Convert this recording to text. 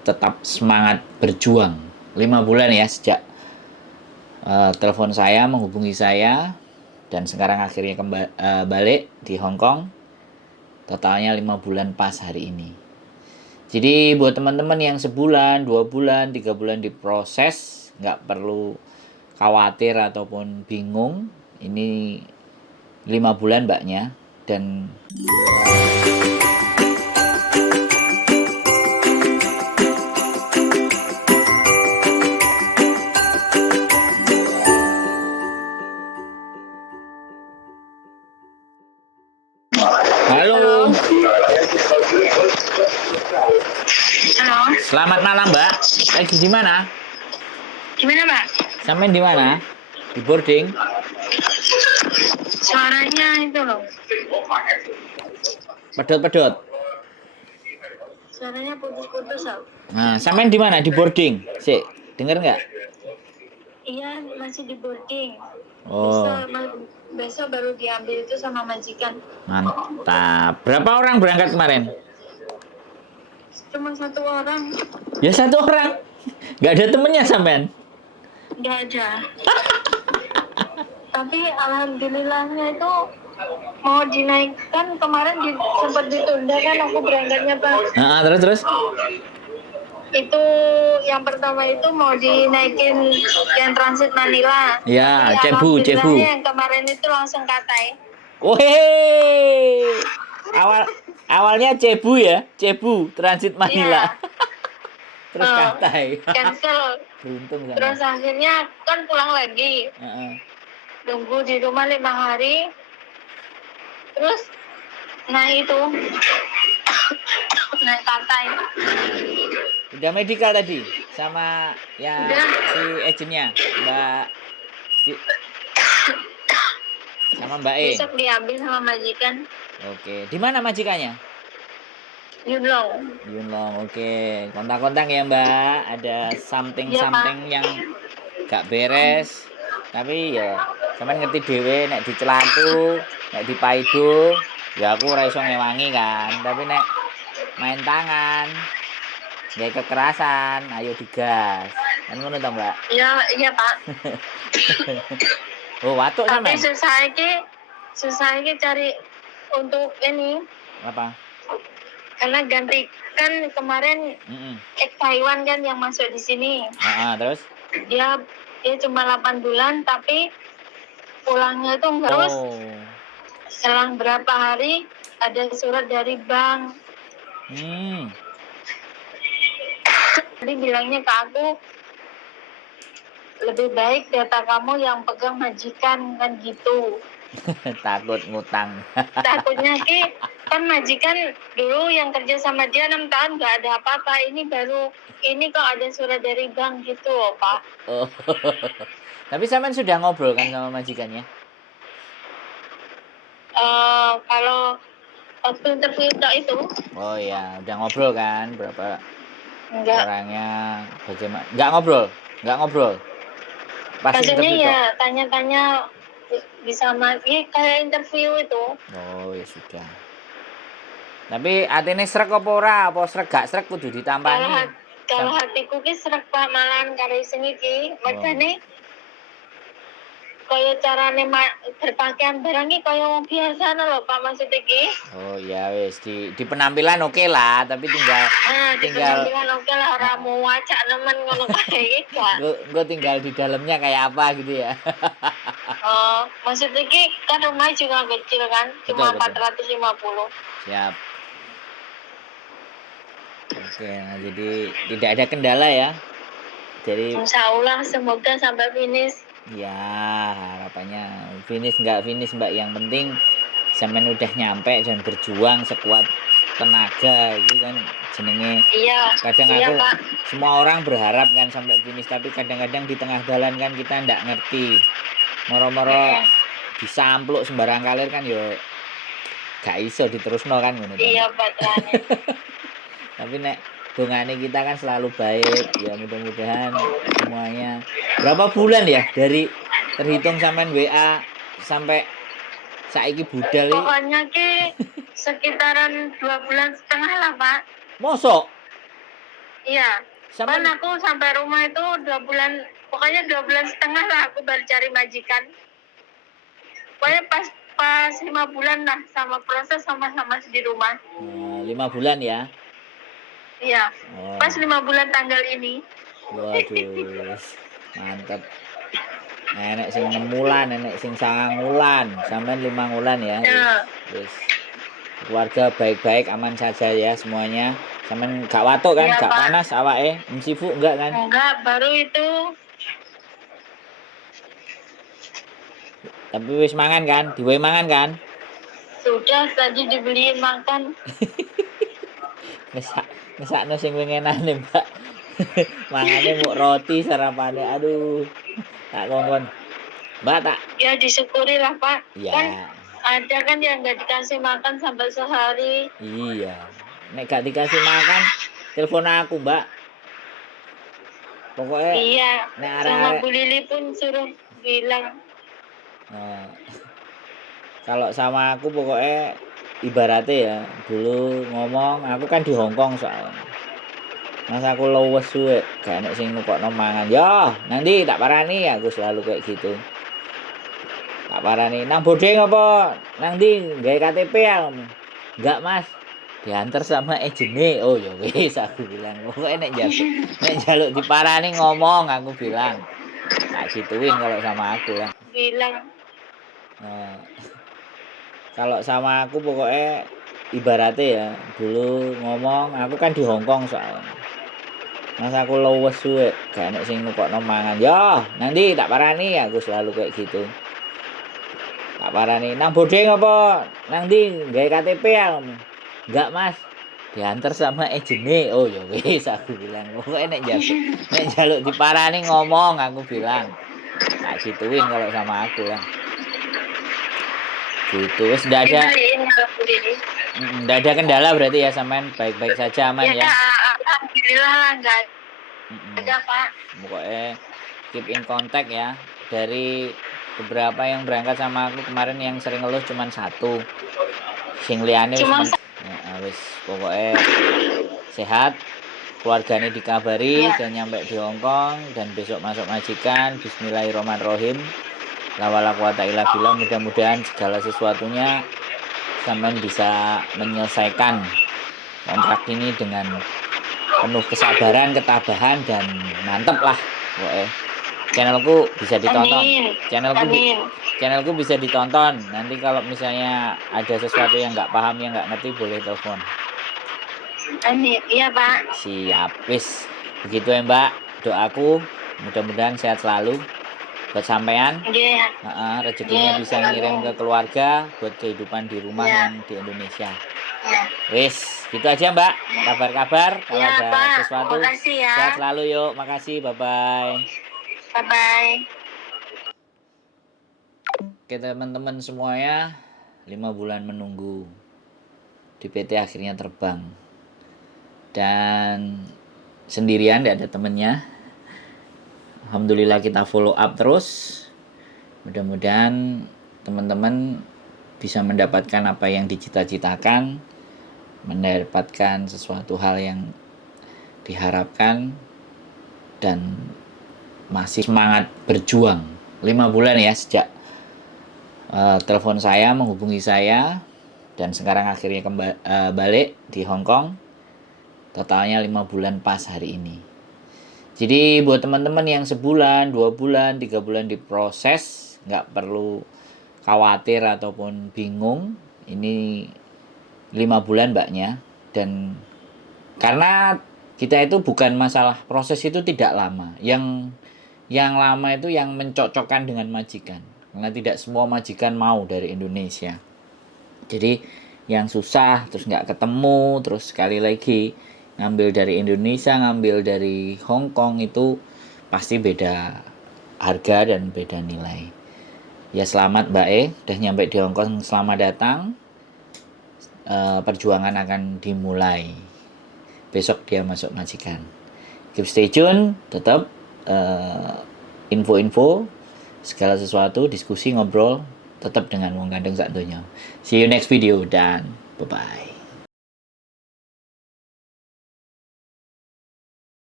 tetap semangat berjuang. 5 bulan ya sejak telepon saya, menghubungi saya, dan sekarang akhirnya balik di Hong Kong. Totalnya 5 bulan pas hari ini. Jadi buat teman-teman yang sebulan, 2 bulan, 3 bulan diproses, nggak perlu khawatir ataupun bingung. Ini 5 bulan mbaknya. Dan halo. Halo. Selamat malam, Mbak. Lagi di mana? Gimana, Mbak? Sampai di mana? Di boarding? Suaranya itu loh. Pedot-pedot. Suaranya putus-putus, loh. Nah, sampai di mana? Di boarding. Sik, denger nggak? Iya, masih di boarding. Oh, Besok baru diambil itu sama majikan. mantap. Berapa orang berangkat kemarin? Cuma 1 orang. Ya 1 orang. Nggak ada temennya sampean? Nggak ada. Tapi alhamdulillahnya itu mau dinaikkan kemarin sempat ditunda kan aku berangkatnya, Pak. Nah, terus? Itu yang pertama itu mau dinaikin yang transit Manila. Ya, Tapi Cebu. alhamdulillahnya yang kemarin itu langsung katai. Wih, awalnya Cebu ya, Cebu transit Manila. Iya. Terus katai. Cancel. Beruntung sana. Terus akhirnya kan pulang lagi. Tunggu di rumah 5 hari. Terus naik itu naik katai. Udah medical tadi sama yang Udah. si agentnya, Mbak sama Mbak E. Besok diambil sama majikan. Oke, di mana majikannya? Yunlong. Oke. Kontak-kontak ya Mbak. Ada something yang gak beres. Tapi ya sampean ngerti dhewe nek dicelantu, nek dipaido, ya aku ora iso ngewangi kan. Tapi nek main tangan, kayak kekerasan, ayo digas. Kan ngono ta, Mbak? Iya, Pak. Oh, watuk Tapi sampean. susah iki cari untuk ini. Apa? Karena ganti kan kemarin Taiwan kan yang masuk di sini. Terus? Dia cuma 8 bulan tapi pulangnya itu terus selang berapa hari ada surat dari bank. Jadi bilangnya ke aku lebih baik data kamu yang pegang majikan kan gitu. Takut ngutang. Takutnya kan majikan dulu yang kerja sama dia 6 tahun nggak ada apa-apa. Ini kok ada surat dari bank gitu loh, Pak. Oh. Tapi sampean sudah ngobrol kan sama majikannya? Kalau waktu interview itu. Oh ya, udah ngobrol kan berapa Enggak. orangnya, bagaimana? Enggak ngobrol. Pas Maksudnya interview ya tanya-tanya bisa kayak interview itu. Oh ya sudah. Tapi atine srek apa ora? Apa srek gak srek kudu ditampani? Kalau hatiku ki srek Pak malan karo sing iki. Makane kaya carane berpakaian barang ki kaya wong biasa lho Pak maksud iki. Oh ya wis di penampilan oke lah, tapi tinggal Di penampilan oke lah ora mau wajak nemen ngono kae iki, Pak. Gue tinggal di dalamnya kayak apa gitu ya. Maksud iki kan rumah juga kecil kan, cuma 450. Siap. Oke, nah jadi tidak ada kendala ya. Jadi insyaallah semoga sampai finish. Ya, harapannya finish nggak finish Mbak, yang penting sampean udah nyampe dan berjuang sekuat tenaga itu kan jenenge. Iya. Kadang iya, aku Pak. semua orang berharap kan sampai finish, tapi kadang-kadang di tengah jalan kan kita ndak ngerti. Moro-moro disampluk sembarang kalir kan yo gak iso diterusno kan ngono. Iya, Pak. Tapi nek dongane kita kan selalu baik ya, mudah-mudahan semuanya. Berapa bulan ya dari terhitung sampean WA sampai saiki budal iki? Pokoknya sekitaran 2,5 bulan lah, Pak. Mosok? Iya. Sama Kan aku sampai rumah itu 2 bulan, pokoknya 2 bulan setengah lah aku baru cari majikan. Pokoknya pas 5 bulan lah sama proses sama-sama di rumah. 5 bulan ya. Iya. Oh, Pas 5 bulan tanggal ini. waduh, mantep. Nenek sing 6 bulan, nenek sing 9 bulan, sampean 5 bulan ya. Ya. Wis. Keluarga baik-baik, aman saja ya semuanya. Sampean gak watuk kan, Iya, gak Pak. panas awake, sibuk enggak kan? Enggak, baru itu. Tapi wis mangan kan? Diwehi mangan kan? Sudah tadi dibeliin makan. Ngesakno sing wingenane, Mbak. Mangane muk roti sarapane. Aduh. Tak kongkon. Mbak tak. Ya disyukuri lah, Pak. Iya. Kan ada kan yang nggak dikasih makan sampai sehari. Iya. Nek gak dikasih makan, telepon aku, Mbak. Pokoknya Iya. nek Sama arek-arek Bu Lili pun suruh bilang. kalau sama aku pokoknya ibaratnya ya, dulu ngomong aku kan di Hongkong soalnya. Mas aku lowes suwe, gak enak sing nukokno mangan. Yo, nanti tak parani, aku selalu kayak gitu. Tak parani, nang bodeng apa? Nang ndi gawe KTP ya? Enggak, Mas. Diantar sama ejene. Oh ya wis aku bilang. Pokoknya nek njaluk diparani ngomong aku bilang. Tak gituin kalau sama aku ya. Bilang. Kalau sama aku pokoknya ibaratnya ya, dulu ngomong aku kan di Hongkong soalnya. Mas aku lowes suwe, gak enak sing nukokno mangan. Yo, nanti tak parani, aku selalu kayak gitu. Tak parani, nang bodeng apa? Nang ndi gawe KTP ya? Enggak, Mas. Diantar sama ejene. Oh ya wis aku bilang. Pokoknya nek njaluk diparani ngomong aku bilang. Tak gituin kalau sama aku ya. Gitu, wis ndak ada. Ndak ada kendala berarti ya, sampean baik-baik saja, aman ya. Alhamdulillah lah, enggak ada, Pak. Pokoknya keep in contact ya. Dari beberapa yang berangkat sama aku kemarin yang sering ngeluh cuma 1. Sing liyane wis pokoknya sehat. Keluarganya dikabari dan nyampe di Hongkong dan besok masuk majikan. Bismillahirrahmanirrahim. La wala quwata illa billah. Mudah-mudahan segala sesuatunya sampean bisa menyelesaikan kontrak ini dengan penuh kesabaran, ketabahan, dan mantep lah. Pokoknya channelku bisa ditonton. Channelku bisa ditonton. Nanti kalau misalnya ada sesuatu yang nggak paham, yang nggak ngerti, boleh telepon. Amin. Iya, Pak. Siap, wis. Begitu ya, Mbak. Doaku mudah-mudahan sehat selalu buat sampean. Rezekinya bisa ngirim ke keluarga buat kehidupan di rumah yang di Indonesia. Wis, gitu aja, Mbak. Kabar-kabar kalau ada sesuatu. Makasih ya. Sehat selalu yuk. Makasih, bye-bye. Bye-bye. Oke, teman-teman semuanya, 5 bulan menunggu. DPT akhirnya terbang. Dan sendirian, tidak ada temennya. Alhamdulillah kita follow up terus. Mudah-mudahan teman-teman bisa mendapatkan apa yang dicita-citakan, mendapatkan sesuatu hal yang diharapkan, dan masih semangat berjuang. 5 bulan ya sejak telepon saya, menghubungi saya, dan sekarang akhirnya balik di Hongkong. Totalnya 5 bulan pas hari ini. Jadi buat teman-teman yang sebulan, 2 bulan, 3 bulan diproses, nggak perlu khawatir ataupun bingung. Ini 5 bulan mbaknya. Dan karena kita itu bukan masalah proses itu tidak lama. Yang lama itu yang mencocokkan dengan majikan. Karena tidak semua majikan mau dari Indonesia. Jadi yang susah, terus nggak ketemu, terus sekali lagi ngambil dari Indonesia, ngambil dari Hong Kong itu pasti beda harga dan beda nilai. Ya selamat Mbak udah nyampe di Hong Kong, selamat datang. Perjuangan akan dimulai. Besok dia masuk majikan. Keep stay tune, tetap info-info, segala sesuatu, diskusi, ngobrol, tetap dengan Wong Gandeng Sak Donya. See you next video dan bye-bye.